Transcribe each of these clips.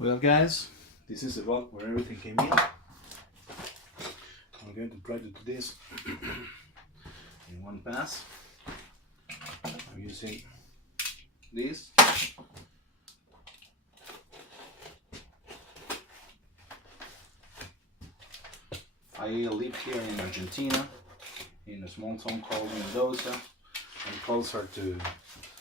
Well guys, this is the vault where everything came in. I'm going to try to do this in one pass. I'm using this. I live here in Argentina, in a small town called Mendoza. I'm closer to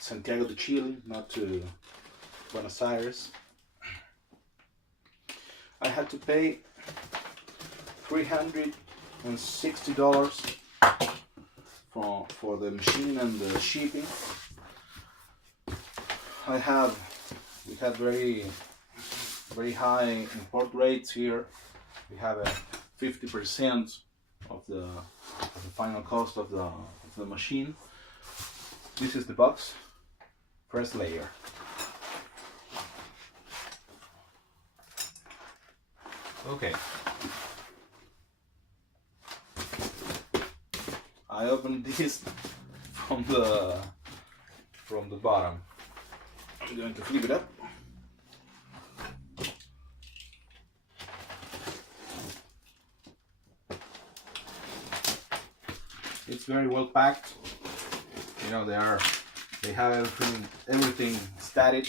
Santiago de Chile, not to Buenos Aires. I had to pay $360 for the machine and the shipping. We had very high import rates here. We have a 50% of the final cost of the machine. This is the box, first layer. Okay. I opened this from the bottom. I'm going to flip it up. It's very well packed. You know, they have everything static.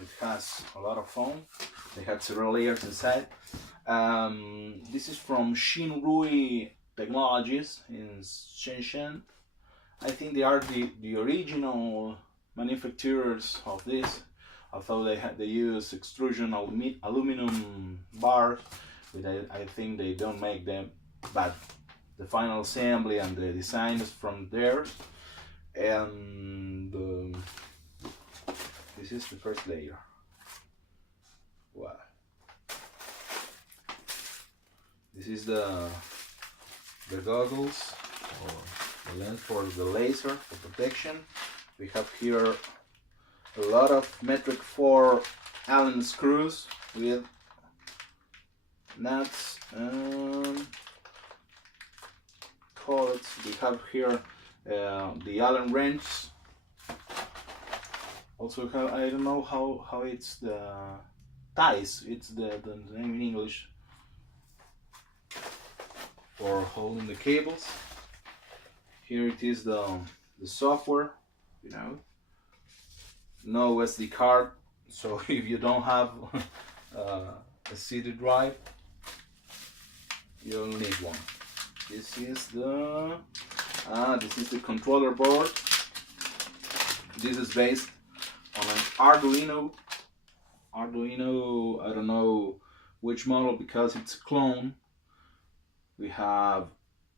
It has a lot of foam. They have several layers inside. This is from Shinrui Technologies in Shenzhen. I think they are the original manufacturers of this, although they use extrusion aluminum bars, but I think they don't make them. But the final assembly and the design is from theirs. And this is the first layer. Wow. This is the goggles or the lens for the laser for protection. We have here a lot of metric 4 Allen screws with nuts and collets. We have here the Allen wrench. Also, I don't know how it's the ties. It's the name in English for holding the cables. Here it is the software. You know, no SD card. So if you don't have a CD drive, you'll need one. This is the controller board. This is based on an Arduino. I don't know which model because it's a clone. We have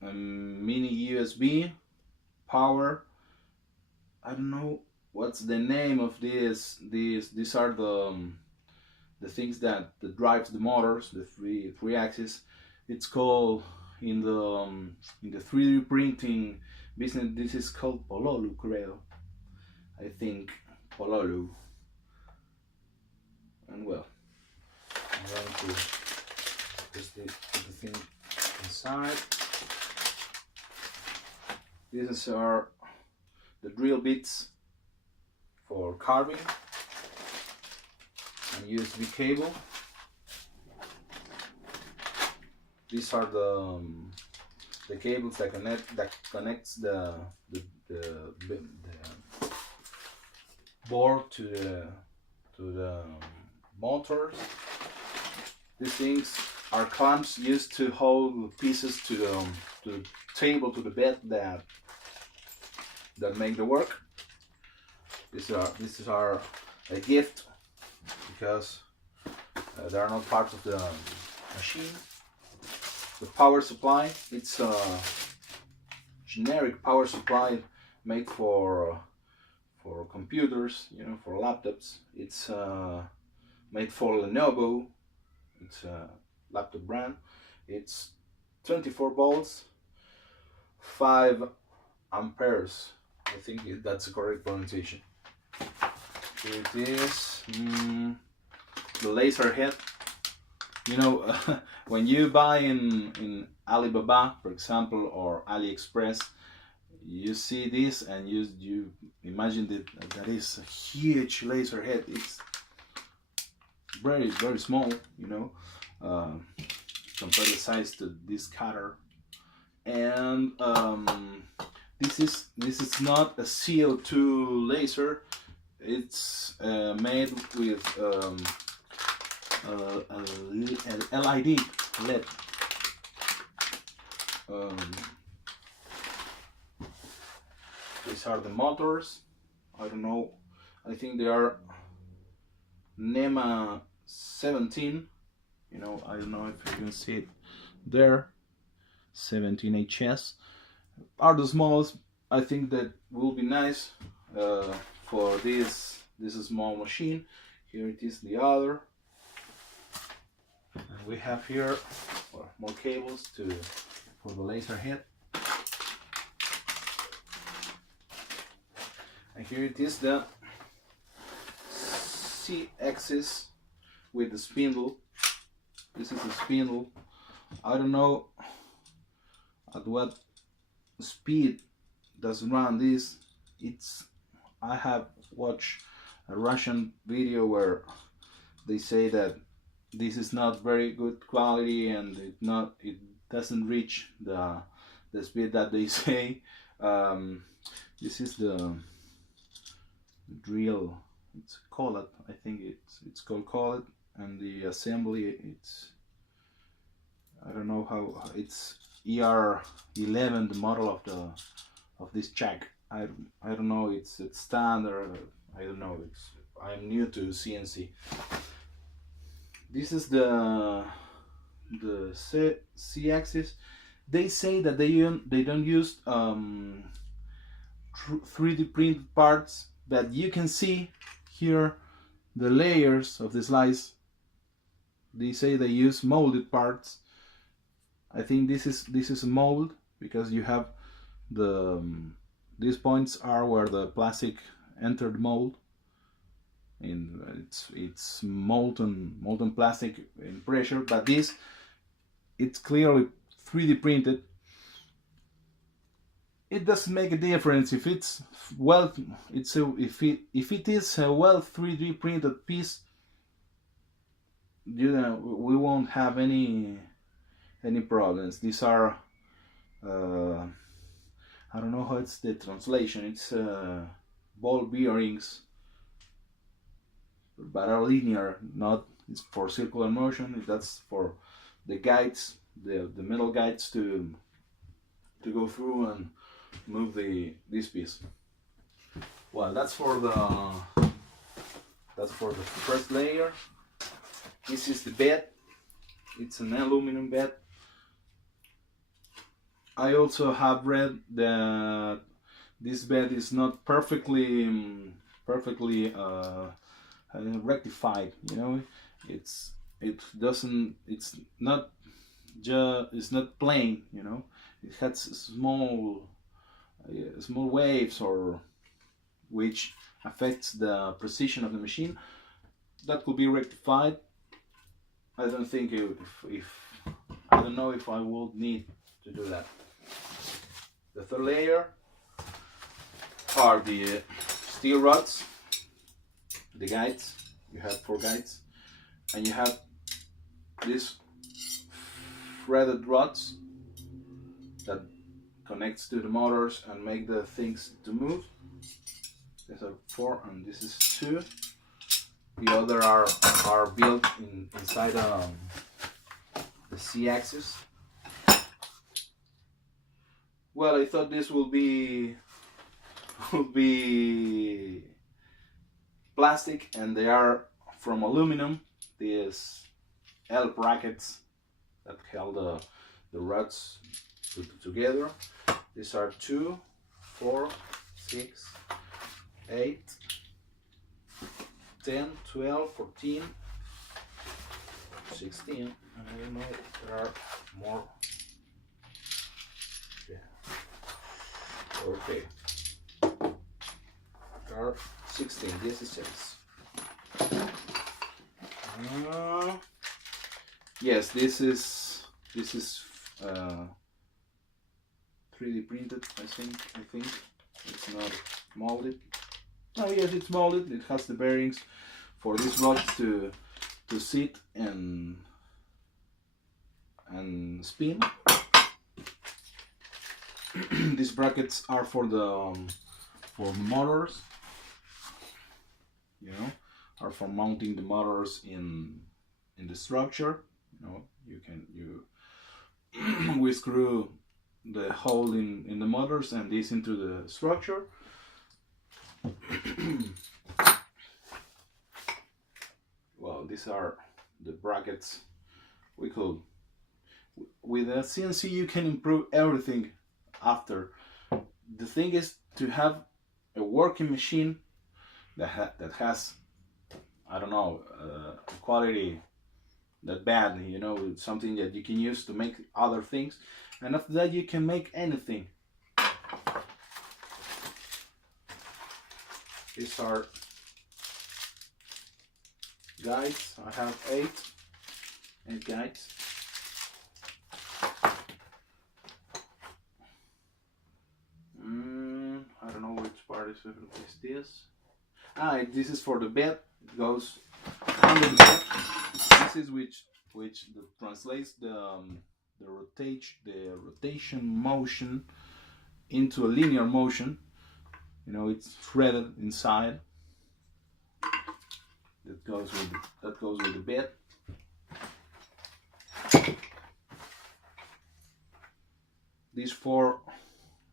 a mini USB power. I don't know what's the name of this. These are the things that drives the motors, the three axis. It's called in the 3D printing business. This is called Pololu, creo. I think Pololu. And well, I'm going to put the thing inside. These are the drill bits for carving and USB cable. These are the cables that connects the board to the motors. These things are clamps used to hold pieces to the table, to the bed that make the work. These are a gift because they are not part of the machine. The power supply, it's a generic power supply made for computers, you know, for laptops. It's made for Lenovo. It's a laptop brand. It's 24 volts, 5 amperes. I think that's the correct pronunciation. Here it is. The laser head. You know, when you buy in Alibaba, for example, or AliExpress, you see this and you imagine that is a huge laser head. It's very small, you know, compared the size to this cutter. And this is not a CO2 laser. It's made with an LED. These are the motors. I don't know. I think they are NEMA 17. You know, I don't know if you can see it there. 17HS are the smallest. I think that will be nice for this small machine. Here it is, the other. And we have here more cables for the laser head. And here it is, the C-axis with the spindle. This is the spindle. I don't know at what speed does run this. I have watched a Russian video where they say that this is not very good quality and it doesn't reach the speed that they say. This is the drill. It's called, I think it's called, and the assembly, it's, I don't know how, it's ER11, the model of this jack. I don't know, it's standard. I don't know. I'm new to CNC. This is the C-axis. They say that they don't use 3D printed parts, but you can see here the layers of the slice. They say they use molded parts. I think this is a mold because you have these points are where the plastic entered the mold, and it's molten plastic in pressure. But this, it's clearly 3D printed. It doesn't make a difference if it's if it is a well 3D printed piece. You know, we won't have any problems. These are I don't know how it's the translation. It's ball bearings, but are linear. Not it's for circular motion. That's for the guides, the metal guides to go through and move this piece. Well, that's for the first layer. This is the bed. It's an aluminum bed. I also have read that this bed is not perfectly rectified. You know, it's not plain. You know, it has small waves or which affects the precision of the machine. That could be rectified. I don't think I don't know if I will need to do that. The third layer are the steel rods, the guides. You have 4 guides, and you have these threaded rods that connects to the motors and make the things to move. These are 4, and this is 2. The other are built inside the C-axis. Well, I thought this will be plastic, and they are from aluminum. These L brackets that held the rods together. These are 2, 4, 6, 8, 10, 12, 14, 16, and I don't know if there are more. Yeah. Okay. There are 16. This is 6. Yes, this is 3D printed. I think it's not molded. Oh yes, it's molded. It has the bearings for these rods to sit and spin. These brackets are for the motors. You know, are for mounting the motors in the structure. You know, we screw the hole in the motors and this into the structure. Well, these are the brackets. We could, with a CNC you can improve everything after. The thing is to have a working machine that has, I don't know, quality that bad, you know, something that you can use to make other things, and after that you can make anything. These are guides. I have eight guides. I don't know which part is this. This is for the bed. It goes under the bed. This is which translates the rotation motion into a linear motion. You know, it's threaded inside. That goes with the bed. These 4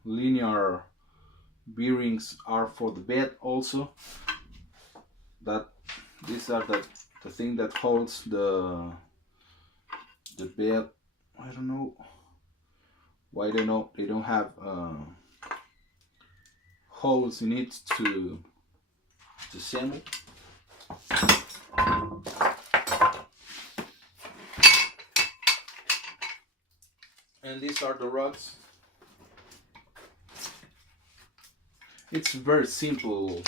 linear bearings are for the bed also. These are the thing that holds the bed. I don't know why they don't have holes in it to assemble. And these are the rods. It's very simple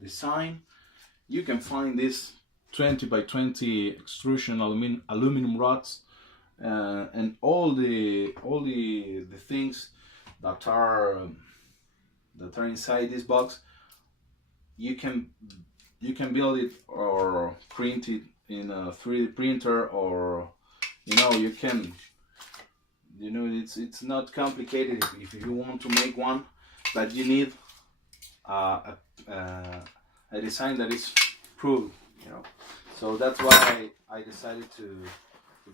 design. You can find this 20 by 20 extrusion aluminum rods, and all the things that are inside this box. You can build it or print it in a 3D printer, or you can, it's not complicated if you want to make one, but you need a design that is proved, So that's why I decided to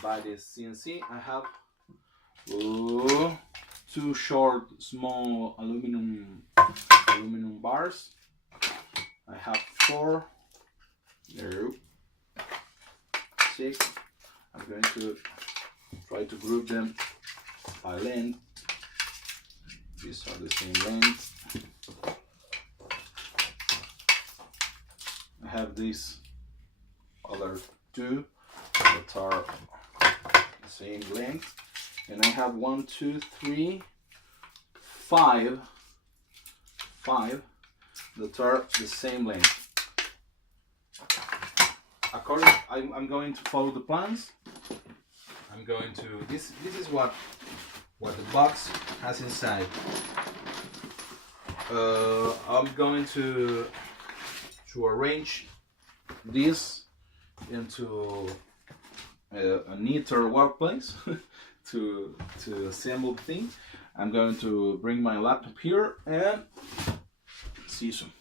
buy this CNC. I have 2 short, small aluminum bars. I have 4. There. 6. I'm going to try to group them by length. These are the same length. I have these other 2 that are the same length, and I have 1, 2, 3, 5 that are the same length. I'm going to follow the plans. I'm going to this is what the box has inside. I'm going to arrange this into a neater workplace to assemble the thing. I'm going to bring my laptop here and see you soon.